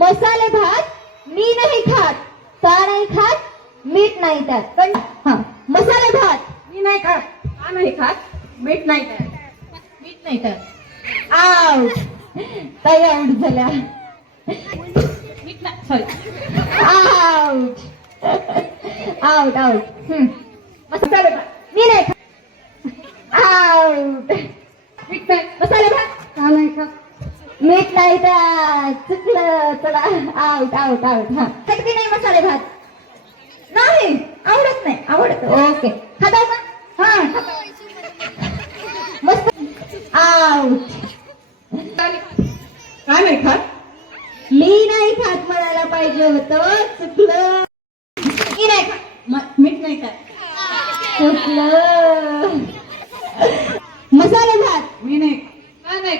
मसाले भात मी नाही खात. का नाही खात? मीठ नाही त्यात. पण हा, मसाले भात मी नाही खात. का नाही खात? मीठ नाही त्यात. मीठ नाही त्यात. आउट. ताई आउट झाल्या. मीठ नाही, सॉरी. आउट. Out out. मसाले भात मी नाही खात. आउट. मीठ नाही. मसाले भात का नाही खात? मीठ नाही त्यात. चुकलं. चला आउट आउट आउट. हा, चटणी नाही मसाले भात नाही. आवडत नाही. आवडत. ओके. खाता का? हा खाता. मस्त. आउट. का नाही खात? मी नाही खात म्हणायला पाहिजे होतं. चुकलं. मी नाही खात. मीठ नाही खात. चुकलं. मसाले भात मी नाही. का नाही?